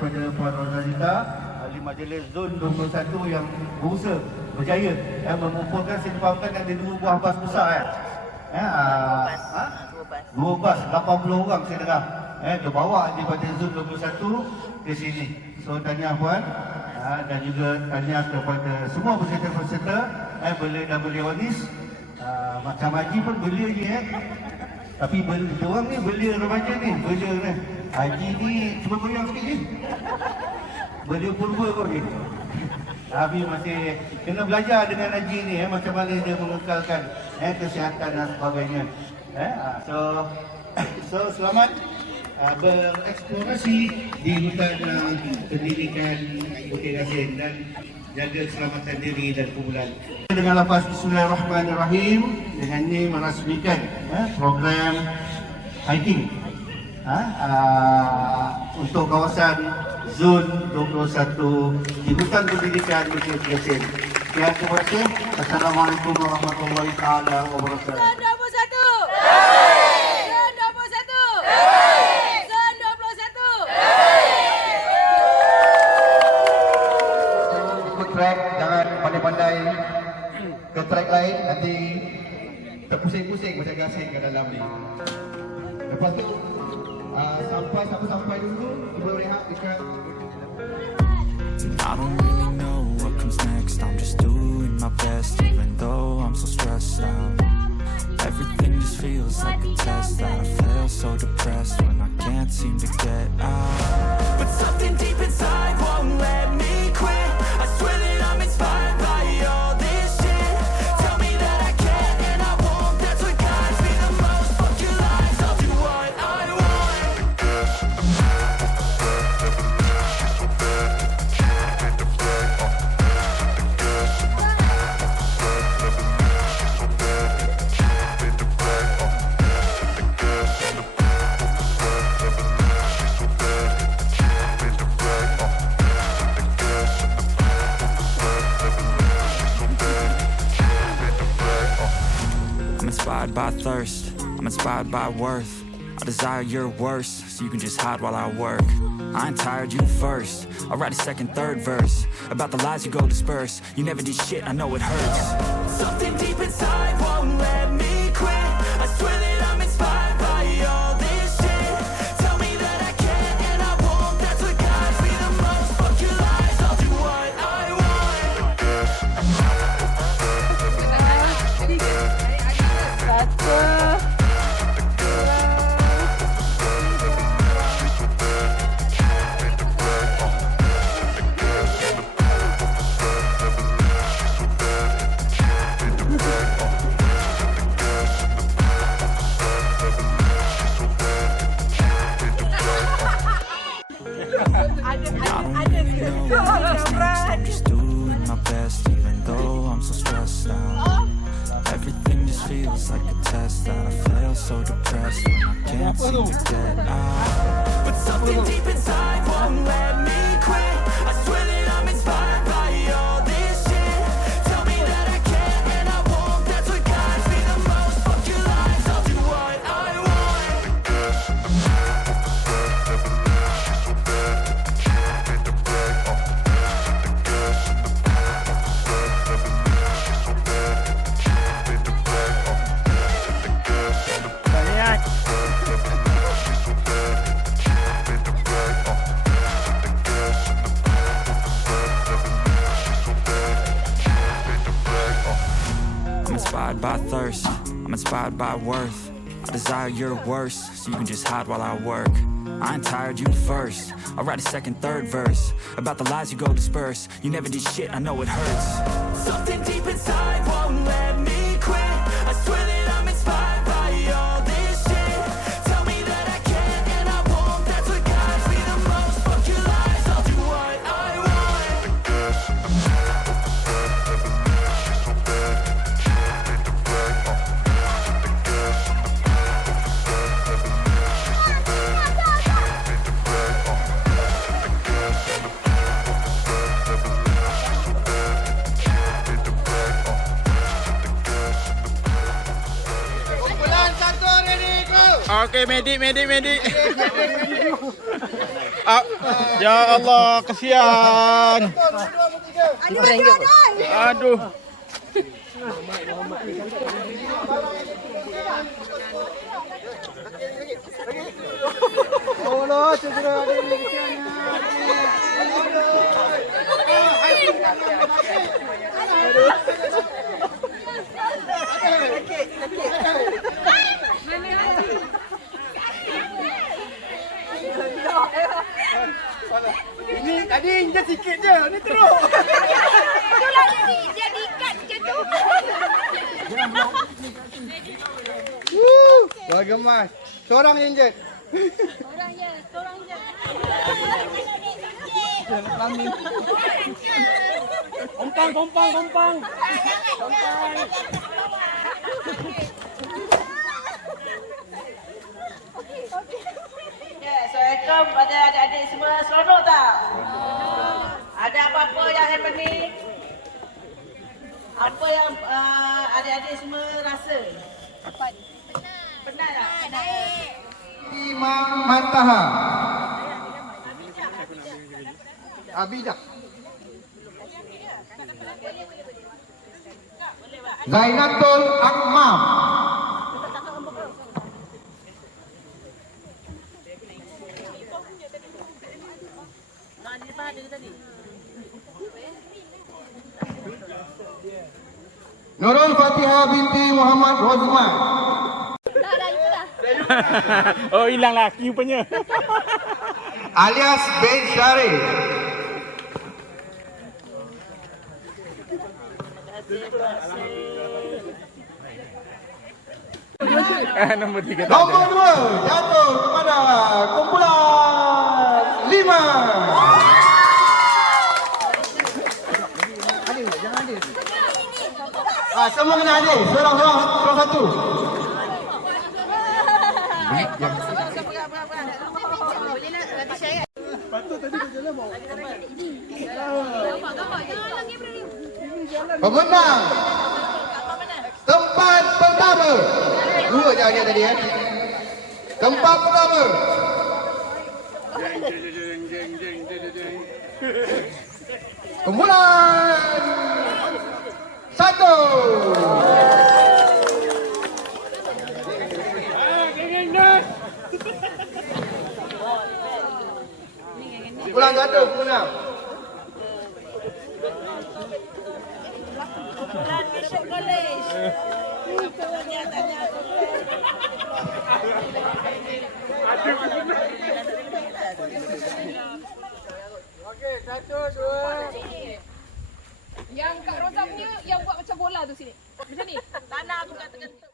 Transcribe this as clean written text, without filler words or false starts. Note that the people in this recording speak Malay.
kepada Puan Rozalita, Ahli Majlis Zon 21 yang berusaha berjaya mengumpulkan, saya fahamkan ada 2 buah bas besar dua bas 80 orang saya dengar dia bawa daripada Zon 21 ke sini. So tahniah Puan, dan juga tahniah kepada semua peserta-peserta belia dan belia wanis. Macam Haji pun belia je tapi diorang ni belia remaja ni, belia ni. Haji ni cuba goyang sikit ni, belia purba kau ni. Habis masih kena belajar dengan Haji ni macam mana dia mengekalkan kesihatan dan sebagainya. So selamat bereksplorasi di hutan pendidikan Bukit Gasing dan jaga keselamatan diri dan kumpulan. Dengan lafaz Bismillahirrahmanirrahim, dengan ini merasmikan program hiking untuk kawasan Zon 21 di hutan pendidikan Bukit Gasing. Sekian, terima kasih. Assalamualaikum warahmatullahi wabarakatuh. Zon 21. Zon 21. Zon 21. Ikut track, jangan pandai-pandai ke track lain, nanti terpusing-pusing macam gasing kat dalam ni. Lepas tu sampai dulu, cuba rehat dekat. I don't really know what comes next. I'm just doing my best, even though I'm so stressed out. Everything just feels like a test that I fail, so depressed when I can't seem to get out. But something deep inside won't let me quit. I swear that I'm inspired by all this shit. Tell me that I can and I won't. That's what guides me the most. Fuck your lies, I'll do what I want. Inspired by thirst, I'm inspired by worth. I desire your worst, so you can just hide while I work. I ain't tired, you first. I'll write a second, third verse about the lies you go disperse. You never did shit, I know it hurts. Something deep inside won't let me quit. I swear that I'm inspired by all this shit. Tell me that I can and I won't. That's what guides me the most. Fuck your lies, I'll do what I want. I'm just doing my best, even though I'm so stressed out. Everything just feels like a test that I fail, so depressed when I can't seem to get out. But something deep inside won't let me quit. I swear that I'm inspired by all this shit. Tell me that I can and I won't. That's what guides me the most. Fuck your lies, I'll do what I want. I'm inspired by thirst, I'm inspired by worth. I desire your worst, so you can just hide while I work. I ain't tired, you first. I'll write a second, third verse about the lies you go disperse. You never did shit, I know it hurts. Something deep inside won't let me quit. I swear that I'm inspired by all this shit. Tell me that I can and I won't. That's what guides me the most. Fuck your lies, I'll do what I want. okey, medik. Ya Allah, kesian. Aduh. Allah, cedera adik ni kesiannya. Ini tadi injek sikit je, ni teruk. Itulah jadi ikat macam tu. Wah, gemas. Seorang je injek. Orang je. Kompang. Assalamualaikum pada adik-adik semua, seronok tak? Ada apa-apa yang happening? Apa yang adik-adik semua rasa? Penat tak? Imam Mataha. Abidah. Zainatul Akmam. Nurul Fatihah binti Mohamad Rozman. Oh, hilang lah Q punya. Alias bin Syarif. Nombor 3 Nombor 2 jatuh kepada kumpulan 5. Semua kena hadir. Seorang satu. Pemenang tempat pertama. Dua je dia tadi Tempat pertama. Kumpulan 1. Kumpulan 1 pemenang. Kumpulan Mission College. Tanya. Okey, 1, 2. Yang Kak Rosa punya yang buat macam bola tu sini. Macam ni. Tanah bukan tergentuk.